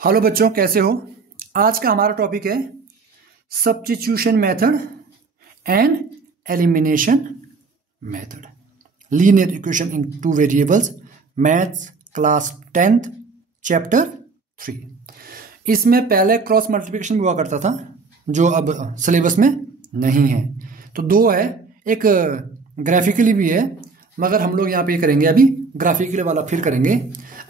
Hello बच्चों, कैसे हो। आज का हमारा टॉपिक है substitution method and elimination method, linear equation in two variables, maths class 10th chapter 3। इसमें पहले क्रॉस मल्टीप्लिकेशन भी हुआ करता था जो अब सिलेबस में नहीं है। तो दो है, एक ग्राफिकली भी है, मगर हम लोग यहाँ पे करेंगे अभी ग्राफिकली वाला फिर करेंगे।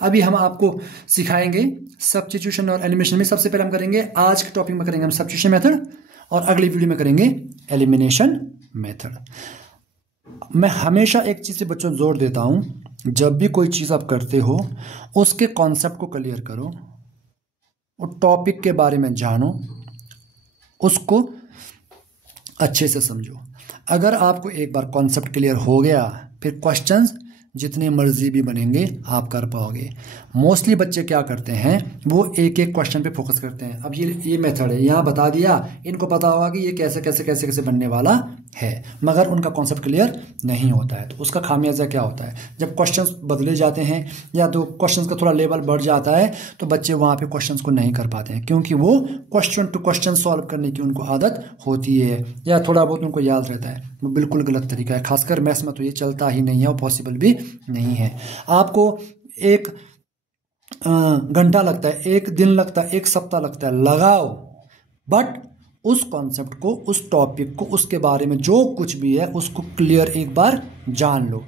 अभी हम आपको सिखाएंगे सब्स्टिट्यूशन और एलिमिनेशन में। सबसे पहले हम करेंगे, आज के टॉपिक में करेंगे हम सब्स्टिट्यूशन मेथड और अगली वीडियो में करेंगे एलिमिनेशन मेथड। मैं हमेशा एक चीज़ से बच्चों जोर देता हूँ, जब भी कोई चीज़ आप करते हो उसके कॉन्सेप्ट को क्लियर करो, और टॉपिक के बारे में जानो, उसको अच्छे से समझो। अगर आपको एक बार कॉन्सेप्ट क्लियर हो गया, फिर क्वेश्चंस जितने मर्जी भी बनेंगे आप कर पाओगे। मोस्टली बच्चे क्या करते हैं, वो एक एक क्वेश्चन पे फोकस करते हैं। अब ये मेथड है, यहाँ बता दिया, इनको पता होगा कि ये कैसे कैसे कैसे कैसे बनने वाला है, मगर उनका कॉन्सेप्ट क्लियर नहीं होता है। तो उसका खामियाजा क्या होता है, जब क्वेश्चंस बदले जाते हैं या तो क्वेश्चंस का थोड़ा लेवल बढ़ जाता है तो बच्चे वहाँ पे क्वेश्चंस को नहीं कर पाते हैं, क्योंकि वो क्वेश्चन टू क्वेश्चन सॉल्व करने की उनको आदत होती है या थोड़ा बहुत उनको याद रहता है। वो बिल्कुल गलत तरीका है, खासकर मैथ्स में तो ये चलता ही नहीं है और पॉसिबल भी नहीं है। आपको एक घंटा लगता है, एक दिन लगता है, एक सप्ताह लगता है, लगाओ, बट उस कॉन्सेप्ट को, उस टॉपिक को, उसके बारे में जो कुछ भी है उसको क्लियर एक बार जान लो।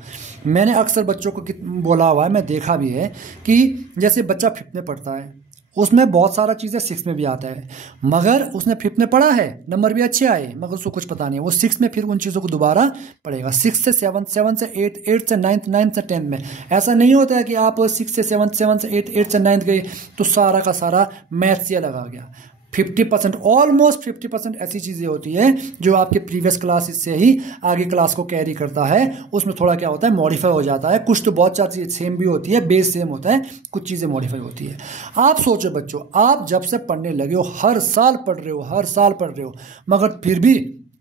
मैंने अक्सर बच्चों को बोला हुआ है, मैं देखा भी है कि जैसे बच्चा 5th में पढ़ता है, उसमें बहुत सारा चीज़ें 6th में भी आता है, मगर उसने 5th में पढ़ा है, नंबर भी अच्छे आए, मगर उसको कुछ पता नहीं है। वो 6th में फिर उन चीज़ों को दोबारा पढ़ेगा, 6 से 7, 7 से 8, 8 से 9, 9 से 10 में। ऐसा नहीं होता है कि आप 6 से 7, 7 से 8, 8 से 9 गए तो सारा का सारा मैथ्स ये लगा गया। 50%, ऑलमोस्ट 50% ऐसी चीज़ें होती है जो आपके प्रीवियस क्लास से ही आगे क्लास को कैरी करता है। उसमें थोड़ा क्या होता है, मॉडिफाई हो जाता है। कुछ तो बहुत सारी चीज़ें सेम भी होती है, बेस सेम होता है, कुछ चीज़ें मॉडिफाई होती है। आप सोचो बच्चों, आप जब से पढ़ने लगे हो, हर साल पढ़ रहे हो, हर साल पढ़ रहे हो, मगर फिर भी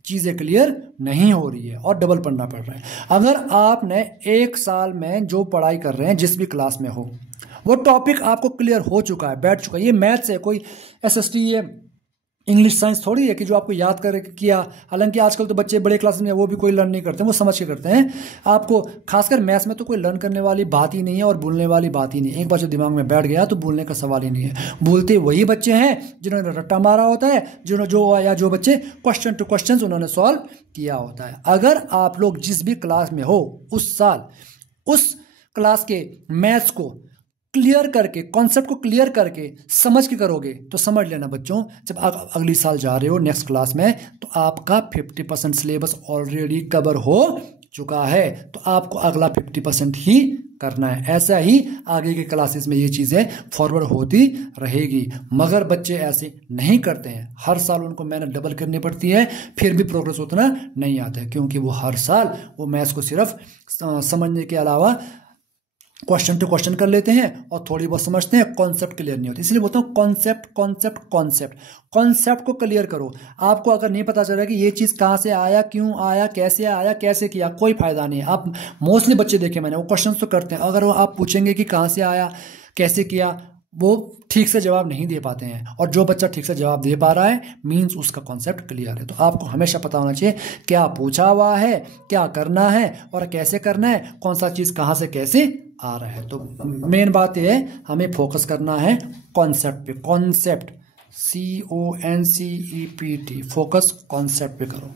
चीज़ें क्लियर नहीं हो रही है और डबल पढ़ना पड़ रहा है। अगर आपने एक साल में जो पढ़ाई कर रहे हैं, जिस भी क्लास में हो, वो टॉपिक आपको क्लियर हो चुका है, बैठ चुका है। ये मैथ्स है, कोई एसएसटी ये इंग्लिश साइंस थोड़ी है कि जो आपको याद कर किया। हालांकि आजकल तो बच्चे बड़े क्लास में वो भी कोई लर्न नहीं करते, वो समझ के करते हैं। आपको खासकर मैथ्स में तो कोई लर्न करने वाली बात ही नहीं है और भूलने वाली बात ही नहीं है। एक बार जो दिमाग में बैठ गया तो भूलने का सवाल ही नहीं है। भूलते वही बच्चे हैं जिन्होंने रट्टा मारा होता है, जो बच्चे क्वेश्चन टू क्वेश्चन उन्होंने सॉल्व किया होता है। अगर आप लोग जिस भी क्लास में हो, उस साल उस क्लास के मैथ्स को क्लियर करके, कॉन्सेप्ट को क्लियर करके समझ के करोगे तो समझ लेना बच्चों, जब आप अगली साल जा रहे हो नेक्स्ट क्लास में, तो आपका 50% सिलेबस ऑलरेडी कवर हो चुका है। तो आपको अगला 50% ही करना है। ऐसा ही आगे के क्लासेस में ये चीज़ें फॉरवर्ड होती रहेगी, मगर बच्चे ऐसे नहीं करते हैं। हर साल उनको मेहनत डबल करनी पड़ती है, फिर भी प्रोग्रेस उतना नहीं आता है, क्योंकि वो हर साल वो मैथ्स को सिर्फ समझने के अलावा क्वेश्चन टू क्वेश्चन कर लेते हैं और थोड़ी बहुत समझते हैं, कॉन्सेप्ट क्लियर नहीं होती। इसलिए बोलता हूँ कॉन्सेप्ट कॉन्सेप्ट कॉन्सेप्ट कॉन्सेप्ट को क्लियर करो। आपको अगर नहीं पता चल रहा है कि ये चीज़ कहाँ से आया, क्यों आया, कैसे किया, कोई फायदा नहीं है। आप मोस्टली बच्चे देखे मैंने, वो क्वेश्चन तो करते हैं, अगर वो आप पूछेंगे कि कहाँ से आया, कैसे किया, वो ठीक से जवाब नहीं दे पाते हैं। और जो बच्चा ठीक से जवाब दे पा रहा है, मीन्स उसका कॉन्सेप्ट क्लियर है। तो आपको हमेशा पता होना चाहिए क्या पूछा हुआ है, क्या करना है और कैसे करना है, कौन सा चीज़ कहाँ से कैसे आ रहा है। तो मेन बात यह है, हमें फोकस करना है कॉन्सेप्ट पे। कॉन्सेप्ट, CONCEPT, फोकस कॉन्सेप्ट पे करो।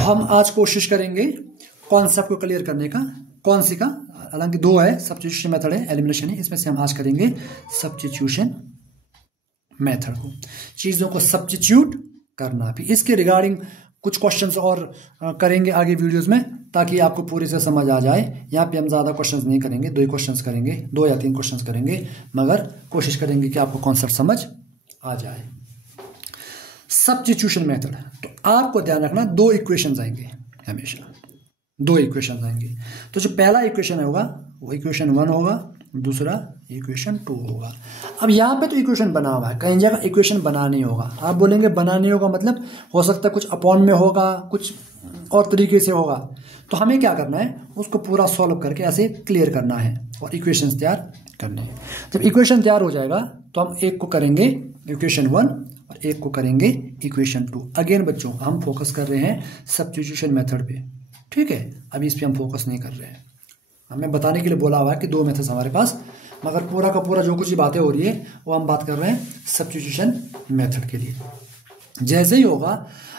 हम आज कोशिश करेंगे कॉन्सेप्ट को क्लियर करने का। कौन सी का, हालांकि दो है, सब्स्टिट्यूशन मेथड है, एलिमिनेशन है। इसमें से हम आज करेंगे सब्स्टिट्यूशन मेथड को, चीज़ों को सब्स्टिट्यूट करना भी। इसके रिगार्डिंग कुछ क्वेश्चंस और करेंगे आगे वीडियोस में, ताकि आपको पूरे से समझ आ जाए। यहाँ पे हम ज़्यादा क्वेश्चंस नहीं करेंगे, 2 ही क्वेश्चंस करेंगे, 2 या 3 क्वेश्चंस करेंगे, मगर कोशिश करेंगे कि आपको कॉन्सेप्ट समझ आ जाए। सब्स्टिट्यूशन मेथड, तो आपको ध्यान रखना 2 इक्वेशंस आएंगे, हमेशा 2 इक्वेशन आएंगे। तो जो पहला इक्वेशन होगा वो इक्वेशन 1 होगा, दूसरा इक्वेशन 2 होगा। अब यहाँ पे तो इक्वेशन बना हुआ है, कहीं जगह इक्वेशन बना नहीं होगा। आप बोलेंगे बना नहीं होगा मतलब हो सकता है कुछ अपॉन में होगा, कुछ और तरीके से होगा। तो हमें क्या करना है, उसको पूरा सॉल्व करके ऐसे क्लियर करना है और इक्वेशंस तैयार करने हैं। जब इक्वेशन तैयार हो जाएगा तो हम एक को करेंगे इक्वेशन 1 और एक को करेंगे इक्वेशन 2। अगेन बच्चों हम फोकस कर रहे हैं सब्स्टिट्यूशन मेथड पे, ठीक है, अभी इस पे हम फोकस नहीं कर रहे हैं। हमें बताने के लिए बोला हुआ है कि 2 मेथड्स हमारे पास, मगर पूरा का पूरा जो कुछ बातें हो रही है वो हम बात कर रहे हैं सब्स्टिट्यूशन मेथड के लिए। जैसे ही होगा,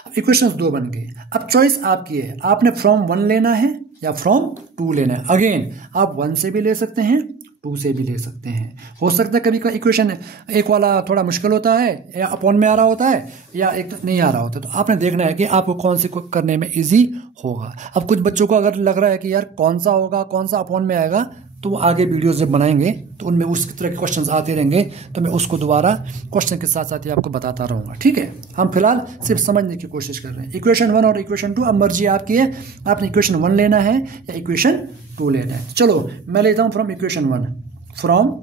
अब इक्वेशंस 2 बन गए। अब चॉइस आपकी है, आपने फ्रॉम 1 लेना है या फ्रॉम 2 लेना है। अगेन आप 1 से भी ले सकते हैं, 2 से भी ले सकते हैं। हो सकता है कभी का इक्वेशन एक वाला थोड़ा मुश्किल होता है या अपॉन में आ रहा होता है या एक नहीं आ रहा होता है, तो आपने देखना है कि आपको कौन सी करने में इजी होगा। अब कुछ बच्चों को अगर लग रहा है कि यार कौन सा होगा, कौन सा अपॉन में आएगा, तो वो आगे वीडियोस जब बनाएंगे तो उनमें उस तरह के क्वेश्चंस आते रहेंगे, तो मैं उसको दोबारा क्वेश्चन के साथ साथ ही आपको बताता रहूँगा, ठीक है। हम फिलहाल सिर्फ समझने की कोशिश कर रहे हैं। इक्वेशन 1 और इक्वेशन 2 अब मर्जी आपकी है, आपने इक्वेशन 1 लेना है या इक्वेशन 2 लेना है। चलो मैं लेता हूँ फ्रॉम इक्वेशन 1, फ्रॉम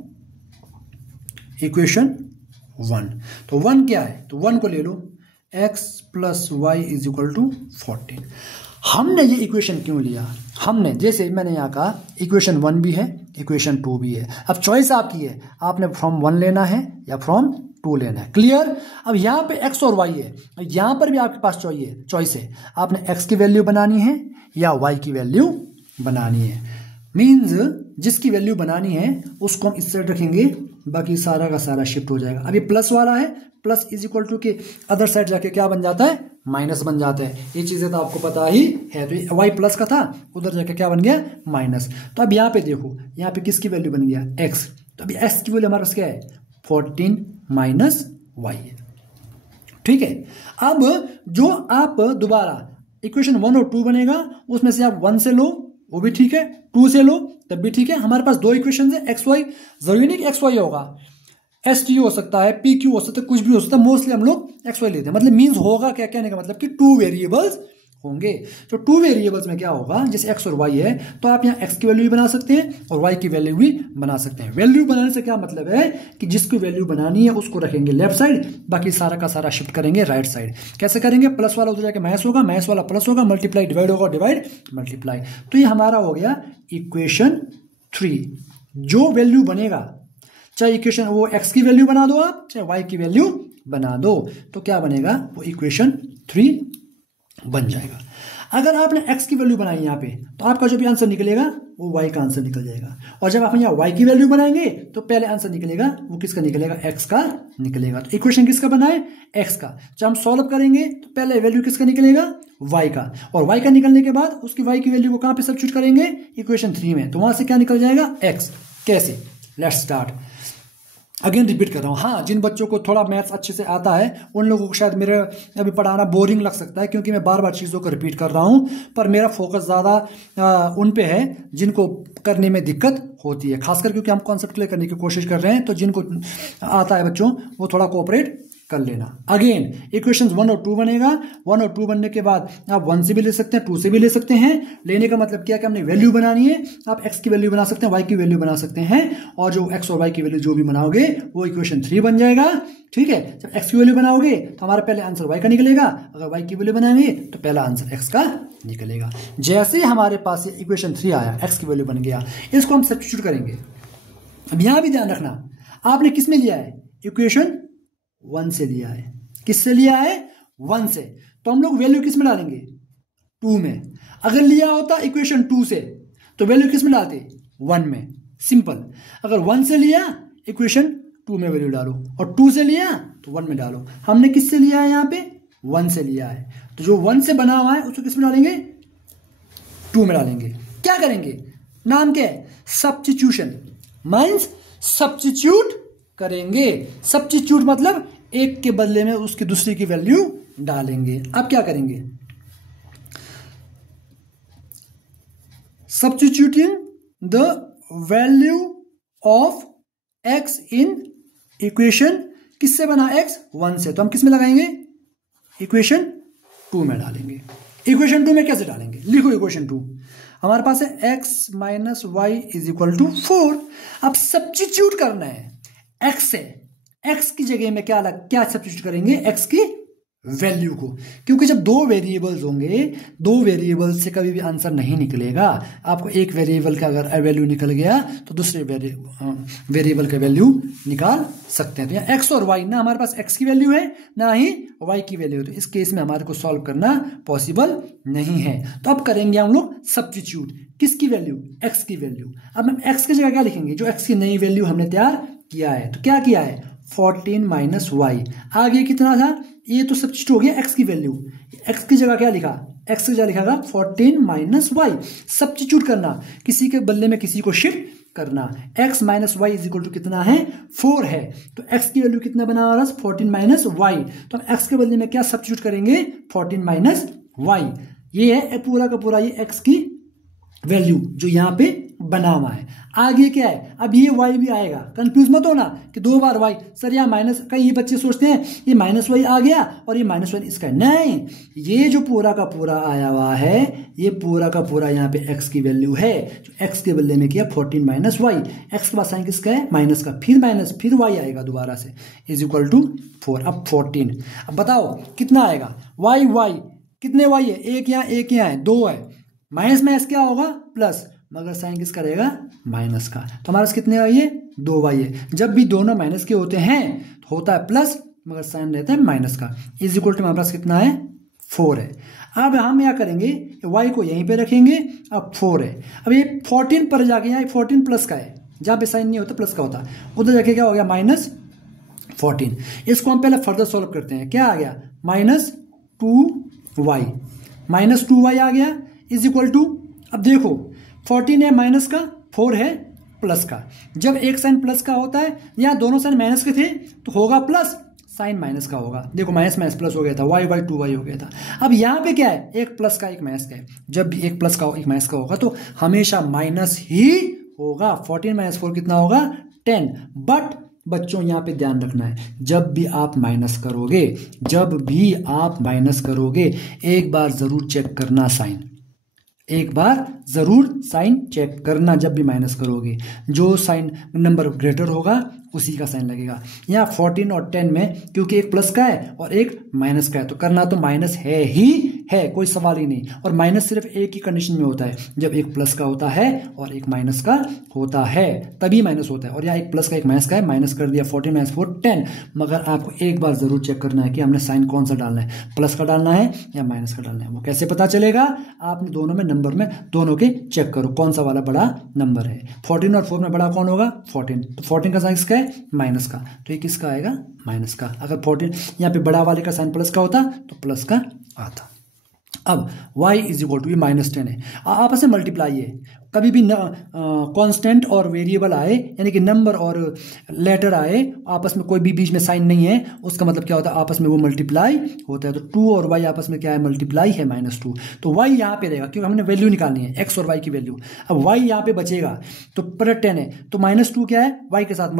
इक्वेशन 1। तो 1 क्या है, तो 1 को ले लो, x + y = 14। हमने ये इक्वेशन क्यों लिया, हमने जैसे मैंने यहाँ कहा इक्वेशन 1 भी है, इक्वेशन 2 भी है। अब चॉइस आपकी है, आपने फ्रॉम 1 लेना है या फ्रॉम 2 लेना है। क्लियर। अब यहाँ पे x और y है, यहाँ पर भी आपके पास चॉइस है, आपने x की वैल्यू बनानी है या y की वैल्यू बनानी है। मीन्स जिसकी वैल्यू बनानी है उसको हम इस साइड रखेंगे, बाकी सारा का सारा शिफ्ट हो जाएगा। अब ये प्लस वाला है, प्लस = के अदर साइड जाके क्या बन जाता है, माइनस बन जाता है। ये चीजें तो आपको पता ही है। तो ये y प्लस का था, उधर जाके क्या बन गया, माइनस। तो अब यहाँ पे देखो, यहाँ पे किसकी वैल्यू बन गया, x। तो अभी x की वैल्यू हमारे पास क्या है, 14 - y है, ठीक है। अब जो आप दोबारा इक्वेशन 1 और 2 बनेगा, उसमें से आप 1 से लो वो भी ठीक है, 2 से लो तब भी ठीक है। हमारे पास 2 इक्वेशन है, एक्स वाई, जरूरी नहीं कि एक्स वाई होगा, एस टी हो सकता है, पी क्यू हो सकता है, कुछ भी हो सकता है। मोस्टली हम लोग एक्स वाई लेते हैं। मतलब मीन्स होगा क्या, कहने का मतलब कि 2 वेरिएबल्स होंगे। तो 2 वेरिएबल्स में क्या होगा, जैसे एक्स और वाई है, तो आप यहाँ एक्स की वैल्यू भी बना सकते हैं और वाई की वैल्यू भी बना सकते हैं। वैल्यू बनाने से क्या मतलब है कि जिसकी वैल्यू बनानी है उसको रखेंगे लेफ्ट साइड, बाकी सारा का सारा शिफ्ट करेंगे राइट साइड। कैसे करेंगे, प्लस वाला उधर जाके माइनस होगा, माइनस वाला प्लस होगा, मल्टीप्लाई डिवाइड होगा, डिवाइड मल्टीप्लाई। तो ये हमारा हो गया इक्वेशन 3। जो वैल्यू बनेगा, चाहे इक्वेशन वो एक्स की वैल्यू बना दो आप, चाहे वाई की वैल्यू बना दो, तो क्या बनेगा, वो इक्वेशन 3 बन जाएगा। अगर आपने x की वैल्यू बनाई यहाँ पे, तो आपका जो भी आंसर निकलेगा वो y का आंसर निकल जाएगा। और जब आप यहाँ y की वैल्यू बनाएंगे तो पहले आंसर निकलेगा वो किसका निकलेगा, x का निकलेगा। तो इक्वेशन किसका बना है, x का। जब हम सॉल्व करेंगे तो पहले वैल्यू किसका निकलेगा, y का। और y का निकलने के बाद उसकी y की वैल्यू को कहाँ पे सब्स्टिट्यूट करेंगे, इक्वेशन 3 में। तो वहां से क्या निकल जाएगा, x। कैसे, लेट्स स्टार्ट। अगेन रिपीट कर रहा हूँ। हाँ, जिन बच्चों को थोड़ा मैथ्स अच्छे से आता है उन लोगों को शायद मेरे अभी पढ़ाना बोरिंग लग सकता है, क्योंकि मैं बार बार चीज़ों को रिपीट कर रहा हूँ। पर मेरा फोकस ज़्यादा उन पे है जिनको करने में दिक्कत होती है, खासकर क्योंकि हम कॉन्सेप्ट क्लियर करने की कोशिश कर रहे हैं। तो जिनको आता है बच्चों, वो थोड़ा कोऑपरेट कर लेना। अगेन इक्वेशंस 1 और 2 बनेगा। 1 और 2 बनने के बाद आप 1 से भी ले सकते हैं, 2 से भी ले सकते हैं। लेने का मतलब क्या कि हमने वैल्यू बनानी है। आप x की वैल्यू बना सकते हैं, y की वैल्यू बना सकते हैं, और जो x और y की वैल्यू जो भी बनाओगे वो इक्वेशन 3 बन जाएगा, ठीक है। जब x की वैल्यू बनाओगे तो हमारा पहले आंसर y का निकलेगा, अगर y की वैल्यू बनाएंगे तो पहला आंसर x का निकलेगा। जैसे ही हमारे पास ये इक्वेशन 3 आया, x की वैल्यू बन गया, इसको हम सब्स्टिट्यूट करेंगे। अब यहां भी ध्यान रखना, आपने किस में लिया है, इक्वेशन 1 से लिया है। किससे लिया है, 1 से। तो हम लोग वैल्यू किस में डालेंगे, 2 में। अगर लिया होता इक्वेशन 2 से तो वैल्यू किस में डालते, 1 में। सिंपल। अगर 1 से लिया इक्वेशन 2 में वैल्यू डालो, और 2 से लिया तो 1 में डालो। हमने किससे लिया है, यहाँ पे 1 से लिया है, तो जो 1 से बना हुआ है उसको किस में डालेंगे, 2 में डालेंगे। क्या करेंगे, नाम क्या है, सब्स्टिट्यूशन। मींस सब्स्टिट्यूट करेंगे। सब्स्टिट्यूट मतलब एक के बदले में उसकी दूसरी की वैल्यू डालेंगे। अब क्या करेंगे, substituting the value of x in equation, किससे बना x, 1 से। तो हम किस में लगाएंगे, इक्वेशन 2 में डालेंगे। इक्वेशन 2 में कैसे डालेंगे, लिखो इक्वेशन 2 हमारे पास है x - y = 4। अब सब्स्टिट्यूट करना है x से, x की जगह में क्या सब्स्टिट्यूट करेंगे, x की वैल्यू को, क्योंकि जब दो वेरिएबल्स होंगे, दो वेरिएबल से कभी भी आंसर नहीं निकलेगा। आपको एक वेरिएबल का अगर वैल्यू निकल गया तो दूसरे वेरिएबल का वैल्यू निकाल सकते हैं। तो यहाँ एक्स और वाई, ना हमारे पास एक्स की वैल्यू है ना ही वाई की वैल्यू है, तो इस केस में हमारे को सॉल्व करना पॉसिबल नहीं है। तो अब करेंगे हम लोग सब्स्टिट्यूट, किसकी वैल्यू, एक्स की वैल्यू। अब हम एक्स की जगह क्या लिखेंगे, जो एक्स की नई वैल्यू हमने तैयार किया है। तो क्या किया है, 14 माइनस वाई, आगे कितना था, ये तो सब्स्टिट्यूट हो गया एक्स की वैल्यू, एक्स की जगह क्या लिखा, एक्स की जगह लिखा था 14 माइनस वाई। सब्स्टिट्यूट करना, किसी के बदले में किसी को शिफ्ट करना। x minus y is equal to कितना है, 4 है। तो x की वैल्यू कितना बना रहा है, 14 माइनस वाई। तो हम x के बदले में क्या सब्स्टिट्यूट करेंगे, 14 माइनस वाई। ये है पूरा का पूरा ये x की वैल्यू जो यहाँ पे बना हुआ है। आगे क्या है, अब ये y भी आएगा, कंफ्यूज मत होना कि 2 बार y, सर यहाँ माइनस, कई ये बच्चे सोचते हैं ये माइनस वाई आ गया और ये माइनस वाई इसका, नहीं, ये जो पूरा का पूरा आया हुआ है, ये पूरा का पूरा यहाँ पे x की वैल्यू है, जो x के बदले में किया 14 माइनस वाई। एक्स के बाद साइन किसका है, माइनस का, फिर माइनस, फिर y आएगा दोबारा से, इज इक्वल टू 4। अब 14, अब बताओ कितना आएगा, y कितने y है, एक यहाँ है, 2 है, माइनस में क्या होगा, प्लस, मगर साइन किसका रहेगा, माइनस का। तो हमारे पास कितने वाई है, 2 वाई है। जब भी दोनों माइनस के होते हैं तो होता है प्लस, मगर साइन रहता है माइनस का। इज इक्वल टू हमारे पास कितना है, 4 है। अब हम क्या करेंगे, y को यहीं पे रखेंगे, अब 4 है। अब ये 14 पर जाके, यहाँ 14 प्लस का है, जहाँ पे साइन नहीं होता प्लस का होता, उधर जाके क्या हो गया, माइनस 14। इसको हम पहले फर्दर सॉल्व करते हैं, क्या आ गया, माइनस 2y, माइनस 2y आ गया, इज इक्वल टू, अब देखो 14 है माइनस का, 4 है प्लस का। जब एक साइन प्लस का होता है, यहाँ दोनों साइन माइनस के थे तो होगा प्लस, साइन माइनस का होगा। देखो माइनस माइनस प्लस हो गया था, y बाई 2y हो गया था। अब यहाँ पे क्या है, एक प्लस का एक माइनस का है। जब भी एक प्लस का एक माइनस का होगा तो हमेशा माइनस ही होगा। 14 माइनस 4 कितना होगा, 10। बट बच्चों यहाँ पे ध्यान रखना है, जब भी आप माइनस करोगे, एक बार जरूर चेक करना साइन, एक बार जरूर साइन चेक करना। जब भी माइनस करोगे, जो साइन नंबर ग्रेटर होगा उसी का साइन लगेगा। यहाँ 14 और 10 में क्योंकि एक प्लस का है और एक माइनस का है, तो करना तो माइनस है ही है, कोई सवाल ही नहीं। और माइनस सिर्फ एक ही कंडीशन में होता है, जब एक प्लस का होता है और एक माइनस का होता है, तभी माइनस होता है। और यहाँ एक प्लस का एक माइनस का है, माइनस कर दिया, 14 माइनस 4 10। मगर आपको एक बार जरूर चेक करना है कि हमने साइन कौन सा डालना है, प्लस का डालना है या माइनस का डालना है। वो कैसे पता चलेगा, आपने दोनों में नंबर में दोनों के चेक करो कौन सा वाला बड़ा नंबर है। 14 और 4 में बड़ा कौन होगा, 14। तो 14 का साइन किसका है, माइनस का, तो ये किसका आएगा, माइनस का। अगर 14 यहाँ पे बड़ा वाले का साइन प्लस का होता तो प्लस का आता। अब y इज इक्वल टू, ये माइनस 10 है, आपस में मल्टीप्लाई है। कभी भी कांस्टेंट और वेरिएबल आए, यानी कि नंबर और लेटर आए, आपस में कोई भी बीच में साइन नहीं है, उसका मतलब क्या होता है, आपस में वो मल्टीप्लाई होता है। तो 2 और y आपस में क्या है, मल्टीप्लाई है, -2। तो y यहाँ पे रहेगा, क्योंकि हमने वैल्यू निकालनी है, x और y की वैल्यू। अब y यहाँ पे बचेगा, तो पर 10 है, तो -2 क्या है, y के साथ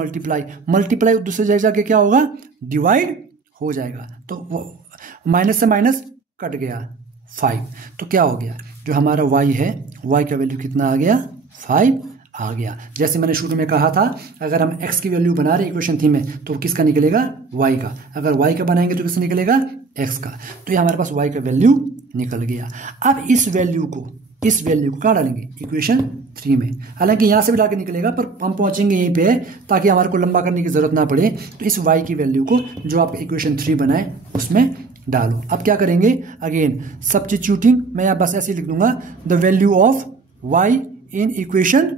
मल्टीप्लाई दूसरे जगह के क्या होगा, डिवाइड हो जाएगा। तो माइनस से माइनस कट गया, 5। तो क्या हो गया, जो हमारा y है, y का वैल्यू कितना आ गया, 5 आ गया। जैसे मैंने शुरू में कहा था, अगर हम x की वैल्यू बना रहे इक्वेशन 3 में, तो किसका निकलेगा, y का। अगर y का बनाएंगे तो किसका निकलेगा, x का। तो ये हमारे पास y का वैल्यू निकल गया। अब इस वैल्यू को कहाँ डालेंगे, इक्वेशन 3 में। हालांकि यहाँ से भी डाल के निकलेगा, पर हम पहुंचेंगे यहीं पे ताकि हमारे को लंबा करने की जरूरत ना पड़े। तो इस y की वैल्यू को जो आप इक्वेशन 3 बनाए उसमें डालो। अब क्या करेंगे, अगेन सब्स्टिट्यूटिंग, मैं यहाँ बस ऐसे लिख दूंगा, the value of y in equation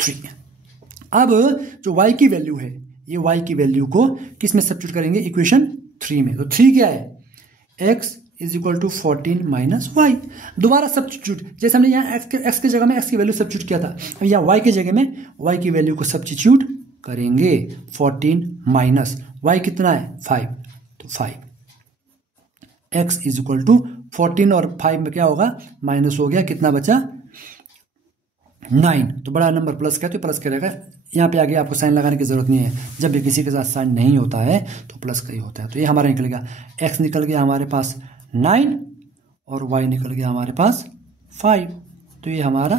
3। अब जो y की वैल्यू है, ये y की वैल्यू को किस में सब्स्टिट्यूट करेंगे, इक्वेशन 3 में। तो 3 क्या है, x is equal to 14 minus y. दोबारा सब्स्टिट्यूट, जैसे हमने यहाँ x की जगह में x की वैल्यू सब्स्टिट्यूट किया था, अब यहाँ y की जगह में y की वैल्यू को सब्स्टिट्यूट करेंगे। 14 माइनस y कितना है, 5, तो 5। x इज इक्वल टू 14 और 5 में क्या होगा, माइनस हो गया, कितना बचा, 9। तो बड़ा नंबर प्लस का, तो प्लस करेगा। यहाँ पे आगे आपको साइन लगाने की जरूरत नहीं है, जब भी किसी के साथ साइन नहीं होता है तो प्लस का ही होता है। तो ये हमारा निकल गया, x निकल गया हमारे पास 9 और y निकल गया हमारे पास 5। तो ये हमारा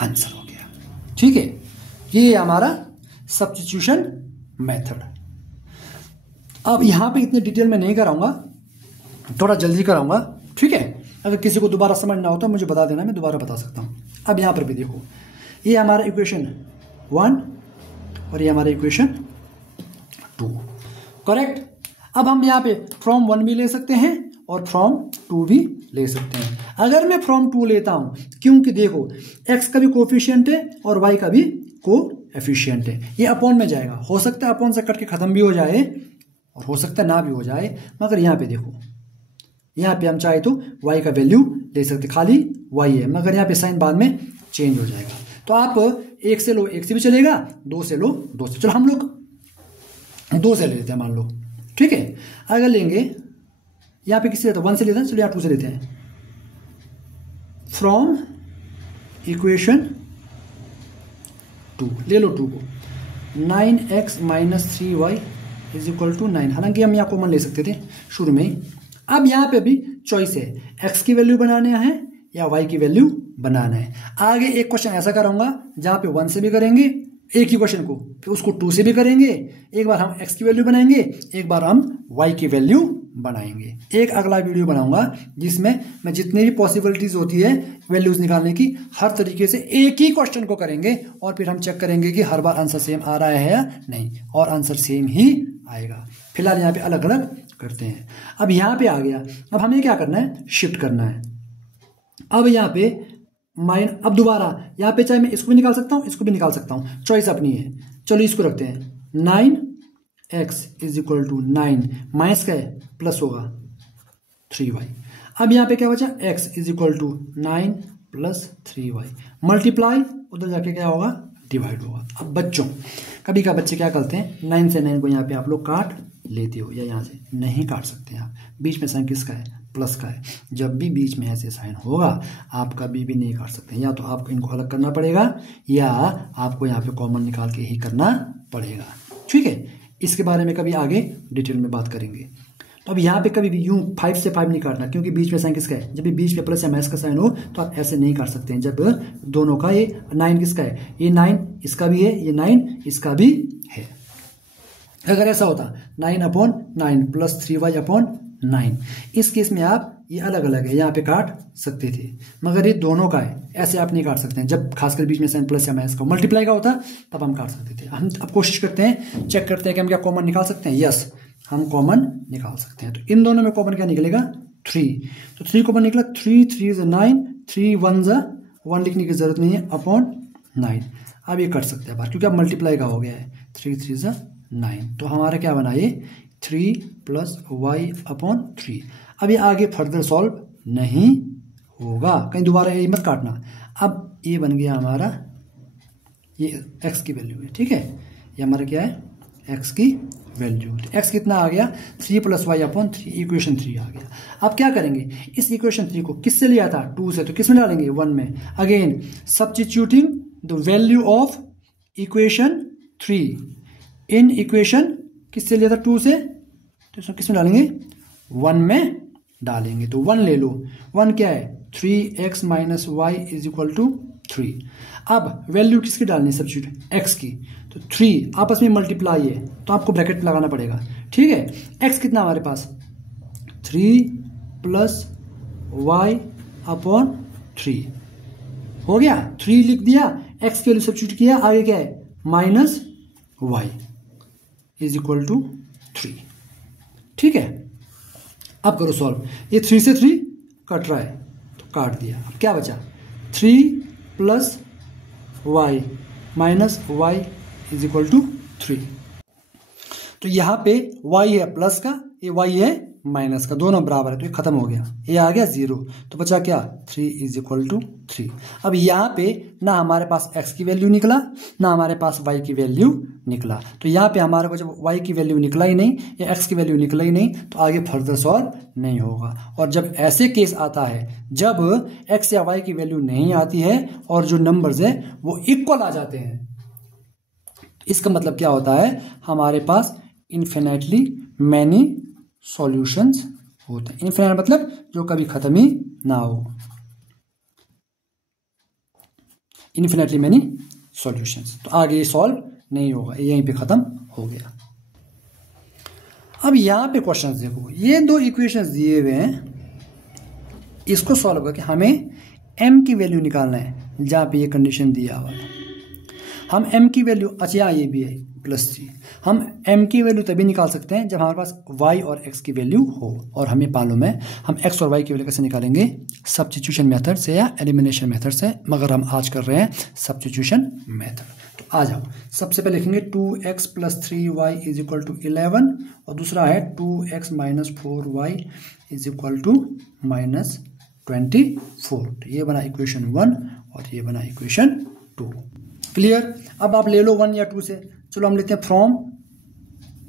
आंसर हो गया, ठीक है। ये हमारा सब्स्टिट्यूशन मेथड। अब यहाँ पे इतने डिटेल में नहीं कराऊंगा, थोड़ा जल्दी कराऊंगा, ठीक है। अगर किसी को दोबारा समझ ना हो तो मुझे बता देना, मैं दोबारा बता सकता हूँ। अब यहाँ पर भी देखो, ये हमारा इक्वेशन 1 और ये हमारा इक्वेशन 2, करेक्ट। अब हम यहाँ पे फ्रॉम 1 भी ले सकते हैं और फ्रॉम 2 भी ले सकते हैं। अगर मैं फ्रॉम 2 लेता हूं, क्योंकि देखो x का भी कोफिशिएंट है और y का भी कोएफिशिएंट है, ये अपॉन में जाएगा। हो सकता है अपॉन से कट के खत्म भी हो जाए और हो सकता है ना भी हो जाए, मगर यहाँ पे देखो, यहाँ पे हम चाहे तो y का वैल्यू ले सकते, खाली y है, मगर यहाँ पे साइन बाद में चेंज हो जाएगा। तो आप 1 से लो, 1 से भी चलेगा, 2 से लो, 2 से। चलो हम लोग 2 से ले लेते हैं, मान लो, ठीक है। अगर लेंगे यहाँ पे किससे लेते हैं, 1 से लेते हैं, चलो यहाँ 2 से लेते हैं। फ्रॉम इक्वेशन 2 ले लो 2 को, 9x minus 3y is equal to 9। हालांकि हम यहाँ कॉमन ले सकते थे शुरू में ही। अब यहाँ पे भी चॉइस है, x की वैल्यू बनाना है या y की वैल्यू बनाना है। आगे एक क्वेश्चन ऐसा कराऊंगा जहां पे 1 से भी करेंगे एक ही क्वेश्चन को, फिर उसको 2 से भी करेंगे। एक बार हम x की वैल्यू बनाएंगे, एक बार हम y की वैल्यू बनाएंगे। एक अगला वीडियो बनाऊंगा जिसमें मैं जितनी भी पॉसिबिलिटीज होती है वैल्यूज निकालने की, हर तरीके से एक ही क्वेश्चन को करेंगे और फिर हम चेक करेंगे कि हर बार आंसर सेम आ रहा है या नहीं, और आंसर सेम ही आएगा। फिलहाल यहाँ पे अलग अलग करते हैं। अब यहाँ पे आ गया, अब हमें क्या करना है, शिफ्ट करना है। अब यहाँ पे अब दोबारा यहाँ पे चाहे मैं इसको भी निकाल सकता हूँ, इसको भी निकाल सकता हूँ, चॉइस अपनी है। चलो इसको रखते हैं, 9x is equal to 9 minus का है प्लस होगा 3y। अब यहाँ पे क्या बचा, x is equal to 9 plus 3y multiply, उधर जाके क्या होगा, डिवाइड होगा। अब बच्चों, कभी का बच्चे क्या करते हैं, 9 से 9 को यहाँ पे आप लोग काट लेते हो, या यहाँ से नहीं काट सकते हैं आप। बीच में साइन किसका है, प्लस का है। जब भी बीच में ऐसे साइन होगा आप कभी भी नहीं काट सकते, या तो आपको इनको अलग करना पड़ेगा या आपको यहाँ पे कॉमन निकाल के ही करना पड़ेगा, ठीक है। इसके बारे में कभी आगे डिटेल में बात करेंगे। तो अब यहाँ पे कभी भी यूं 5 से 5 नहीं काटना, क्योंकि बीच में साइन किसका है, जब भी बीच में प्लस या माइनस का साइन हो तो आप ऐसे नहीं काट सकते हैं। जब दोनों का, ये 9 किसका है, ये 9 इसका भी है, ये 9 इसका भी है। अगर ऐसा होता 9/9 प्लस 3y अपॉन 9, इस केस में आप ये अलग अलग है, यहाँ पे काट सकते थे, मगर ये दोनों का है, ऐसे आप नहीं काट सकते हैं। जब खासकर बीच में साइन प्लस या माइनस का मल्टीप्लाई का होता तब हम काट सकते थे। हम अब कोशिश करते हैं, चेक करते हैं कि हम क्या कॉमन निकाल सकते हैं। यस, हम कॉमन निकाल सकते हैं। तो इन दोनों में कॉमन क्या निकलेगा, 3। तो 3 कॉमन निकला, 3 3 is 9, 3 1 is 1 लिखने की जरूरत नहीं है, अपॉन 9। अब ये कट सकते हैं बाहर, क्योंकि अब मल्टीप्लाई का हो गया है, 3 3 is 9। तो हमारा क्या बना, ये 3 प्लस y अपॉन 3। अब ये आगे फर्दर सॉल्व नहीं होगा, कहीं दोबारा ये मत काटना। अब ये बन गया हमारा, ये x की वैल्यू है, ठीक है। ये हमारा क्या है, x की वैल्यू। तो x कितना आ गया, 3 प्लस y अपॉन 3, इक्वेशन 3 आ गया। अब क्या करेंगे, इस इक्वेशन 3 को किससे लिया था, 2 से, तो किस में डालेंगे, 1 में। Again substituting the value of equation 3 in equation, किससे लिया था, 2 से, तो इसमें किस में डालेंगे, 1 में डालेंगे। तो 1 ले लो, 1 क्या है, 3x minus y is equal to 3। अब वैल्यू किसकी डालनी है, सब्स्टिट्यूट x की। तो 3 आपस में मल्टीप्लाई है, तो आपको ब्रैकेट लगाना पड़ेगा, ठीक है। x कितना हमारे पास, 3 प्लस वाई अपॉन 3 हो गया, 3 लिख दिया, x की वैल्यू सब्स्टिट्यूट किया, आगे क्या है, minus y is equal to 3, ठीक है। अब करो सॉल्व, ये 3 से 3 कट रहा है तो काट दिया। अब क्या बचा, 3 plus y minus y is equal to 3। तो यहां पे y है प्लस का, ये y है माइनस का, दोनों बराबर है, तो ये खत्म हो गया, ये आ गया 0। तो बचा क्या, 3 इज इक्वल टू 3। अब यहाँ पे ना हमारे पास x की वैल्यू निकला, ना हमारे पास y की वैल्यू निकला। तो यहाँ पे हमारे को जब y की वैल्यू निकला ही नहीं या x की वैल्यू निकला ही नहीं, तो आगे फर्दर सॉल्व नहीं होगा। और जब ऐसे केस आता है जब x या y की वैल्यू नहीं आती है और जो नंबर्स है वो इक्वल आ जाते हैं, इसका मतलब क्या होता है, हमारे पास इन्फिनेटली मैनी सॉल्यूशंस होते हैं। इन्फिनेट मतलब जो कभी खत्म ही ना हो, इन्फिनेटली मैनी सॉल्यूशंस। तो आगे ये सॉल्व नहीं होगा, यहीं पे खत्म हो गया। अब यहाँ पे क्वेश्चन देखो, ये दो इक्वेशंस दिए हुए हैं, इसको सॉल्व करके हमें m की वैल्यू निकालना है जहाँ पे ये कंडीशन दिया हुआ है। हम m की वैल्यू, अच्छा ये भी है +3, हम m की वैल्यू तभी निकाल सकते हैं जब हमारे पास y और x की वैल्यू हो, और हमें मालूम है हम x और y की वैल्यू कैसे निकालेंगे, सब्स्टिट्यूशन मेथड से या एलिमिनेशन मेथड से, मगर हम आज कर रहे हैं सब्स्टिट्यूशन मेथड। तो आ जाओ, सबसे पहले लिखेंगे 2x + 3y = 11 और दूसरा है 2x - 4y = -24। तो ये बना इक्वेशन 1 और ये बना इक्वेशन 2। क्लियर। अब आप ले लो 1 या 2 से, चलो हम लेते हैं फ्रॉम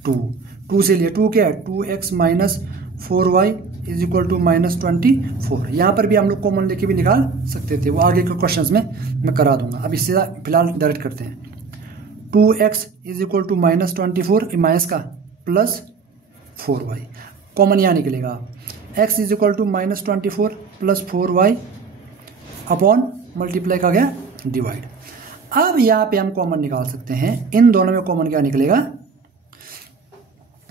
2 से लिए। 2 क्या है, 2x - 4y = -24। यहाँ पर भी हम लोग कॉमन लेके भी निकाल सकते थे, वो आगे के क्वेश्चंस में मैं करा दूंगा। अब इससे फिलहाल डायरेक्ट करते हैं। 2x = -24 माइनस का +4y, कॉमन यहाँ निकलेगा। x = -24 + 4y अपॉन मल्टीप्लाई का गया डिवाइड। अब यहाँ पे हम कॉमन निकाल सकते हैं, इन दोनों में कॉमन क्या निकलेगा,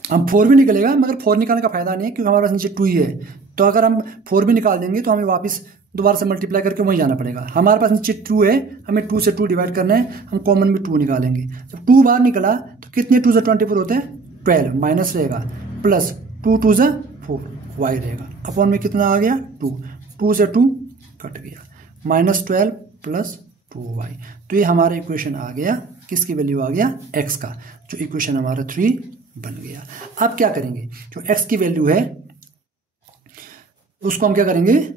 हम 4 भी निकलेगा, मगर 4 निकालने का फायदा नहीं है क्योंकि हमारे पास नीचे 2 ही है। तो अगर हम 4 भी निकाल देंगे तो हमें वापस दोबारा से मल्टीप्लाई करके वहीं जाना पड़ेगा। हमारे पास नीचे 2 है, हमें 2 से 2 डिवाइड करना है, हम कॉमन में 2 निकालेंगे। जब 2 बाहर निकला तो कितने 2 से 24 होते हैं, 12 माइनस रहेगा, प्लस 2 2 से 4 y रहेगा, अपॉन में कितना आ गया 2 से 2 कट गया, -12 + 2y। तो ये हमारा इक्वेशन आ गया, किसकी वैल्यू आ गया, x का, जो इक्वेशन हमारा 3 बन गया। अब क्या करेंगे, जो x की वैल्यू है उसको हम क्या करेंगे,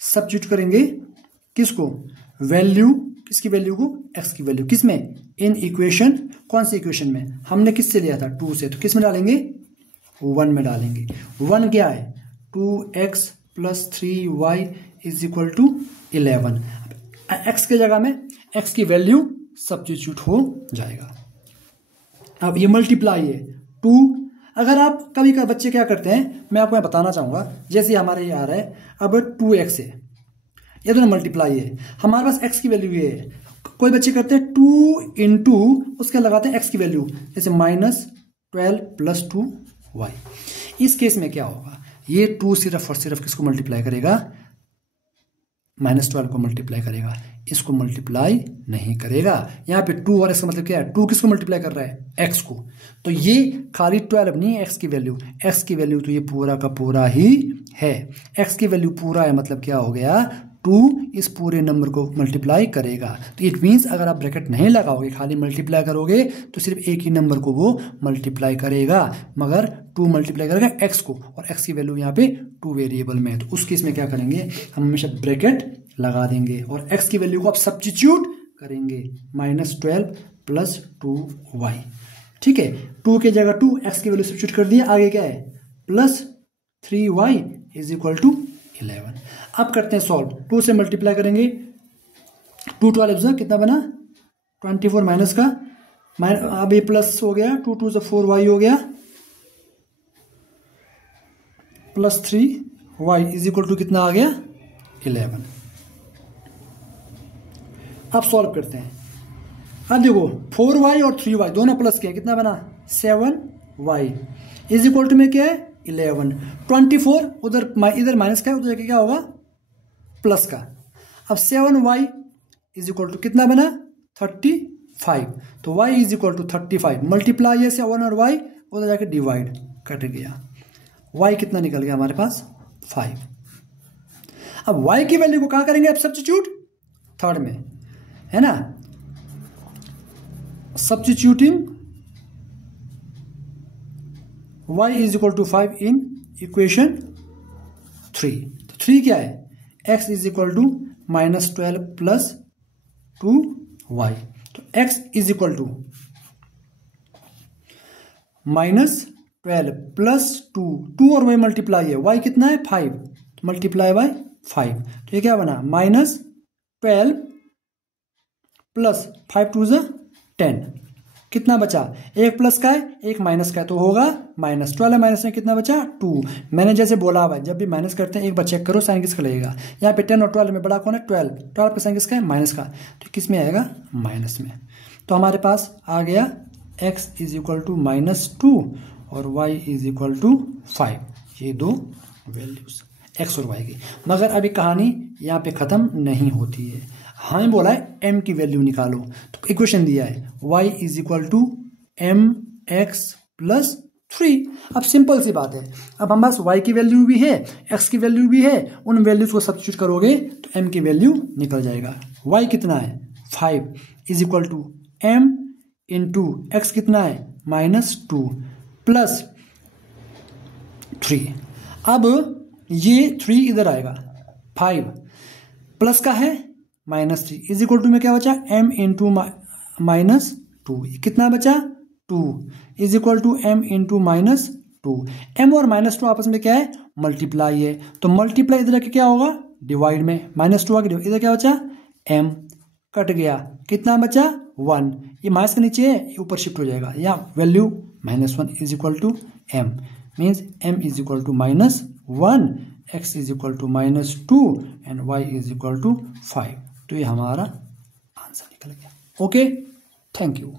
सब्स्टिट्यूट करेंगे, किसको, वैल्यू, किसकी वैल्यू को, x की वैल्यू, किसमें, इन इक्वेशन, कौन सी इक्वेशन में, हमने किससे लिया था 2 से, तो किस में डालेंगे, 1 में डालेंगे। 1 क्या है, 2x + 3y = 11। x के जगह में x की वैल्यू सब्स्टिट्यूट हो जाएगा। अब ये मल्टीप्लाई है 2, अगर आप कभी कभी बच्चे क्या करते हैं, मैं आपको यहाँ बताना चाहूंगा, जैसे हमारे ये आ रहा है, अब 2x है, ये दोनों मल्टीप्लाई है, हमारे पास x की वैल्यू ये है, कोई बच्चे करते हैं 2 × उसके लगाते हैं x की वैल्यू, जैसे -12 + 2y। इस केस में क्या होगा, ये 2 सिर्फ और सिर्फ किसको मल्टीप्लाई करेगा, -12 को मल्टीप्लाई करेगा, इसको मल्टीप्लाई नहीं करेगा। यहाँ पे 2 और इसका मतलब क्या है, 2 किसको मल्टीप्लाई कर रहा है, x को, तो ये खाली 12 नहीं है x की वैल्यू, x की वैल्यू तो ये पूरा का पूरा ही है, x की वैल्यू पूरा है, मतलब क्या हो गया, 2 इस पूरे नंबर को मल्टीप्लाई करेगा। तो इट मीन्स अगर आप ब्रैकेट नहीं लगाओगे, खाली मल्टीप्लाई करोगे, तो सिर्फ एक ही नंबर को वो मल्टीप्लाई करेगा, मगर 2 मल्टीप्लाई करेगा x को, और x की वैल्यू यहाँ पे 2 वेरिएबल में है, तो उस केस में क्या करेंगे, हम हमेशा ब्रैकेट लगा देंगे और x की वैल्यू को आप सब्स्टिट्यूट करेंगे, -12 + 2y। ठीक है, 2 के जगह 2, x की वैल्यू सब्स्टिट्यूट कर दिया, आगे क्या है, +3y = 11। अब करते हैं सॉल्व, 2 से मल्टीप्लाई करेंगे, 2 12 कितना बना, 24 माइनस का, अब ये प्लस हो गया, 2 2 से 4y हो गया, +3y = कितना आ गया, 11। अब सॉल्व करते हैं। अब देखो 4y और 3y दोनों प्लस के हैं, कितना बना, 7y = में क्या है, 11। 24 उधर इधर माइनस का है, उधर जाके क्या होगा, प्लस का। अब 7y = कितना बना, 35। तो y = 35, मल्टीप्लाई है 7 और y, उधर जाके डिवाइड, कट गया, y कितना निकल गया हमारे पास, 5। अब y की वैल्यू को कहां करेंगे, अब सब्स्टिट्यूट, थर्ड में है ना, सब्स्टिट्यूटिंग y = 5 इन इक्वेशन 3। तो 3 क्या है, x = -12 + 2y। तो x = -12 + 2 और y मल्टीप्लाई है, y कितना है, 5, मल्टीप्लाई बाय 5, तो ये क्या बना, -12 + 5 2 = 10, कितना बचा, एक प्लस का है एक माइनस का है, तो होगा -12 माइनस में कितना बचा, 2। मैंने जैसे बोला हुआ है, जब भी माइनस करते हैं एक बार चेक करो साइन किसका लगेगा, यहाँ पे 10 और 12 में बड़ा कौन है, 12 का साइन किसका है, माइनस का, तो किस में आएगा, माइनस में। तो हमारे पास आ गया x = -2 और y इज इक्वल टू 5, ये दो वैल्यूज x और y की। मगर अभी कहानी यहाँ पे खत्म नहीं होती है, हमें बोला है m की वैल्यू निकालो, तो इक्वेशन दिया है y is equal to mx plus 3। अब सिंपल सी बात है, अब हमारे पास y की वैल्यू भी है, x की वैल्यू भी है, उन वैल्यूज को सब्स्टिट्यूट करोगे तो m की वैल्यू निकल जाएगा। y कितना है 5 is equal to m into x कितना है -2 प्लस 3। अब ये 3 इधर आएगा, 5 प्लस का है -3 इज इक्वल टू में क्या बचा m इंटू -2, कितना बचा 2 is equal to m into -2। m और -2 आपस में क्या है मल्टीप्लाई है, तो मल्टीप्लाई इधर के क्या होगा डिवाइड में, -2 आ गया, इधर क्या बचा m कट गया, कितना बचा 1, ये माइनस के नीचे है ये ऊपर शिफ्ट हो जाएगा, या value -1 is equal to m means m is equal to -1, x is equal to -2 and y is equal to 5। तो ये हमारा आंसर निकल गया। Okay, thank you.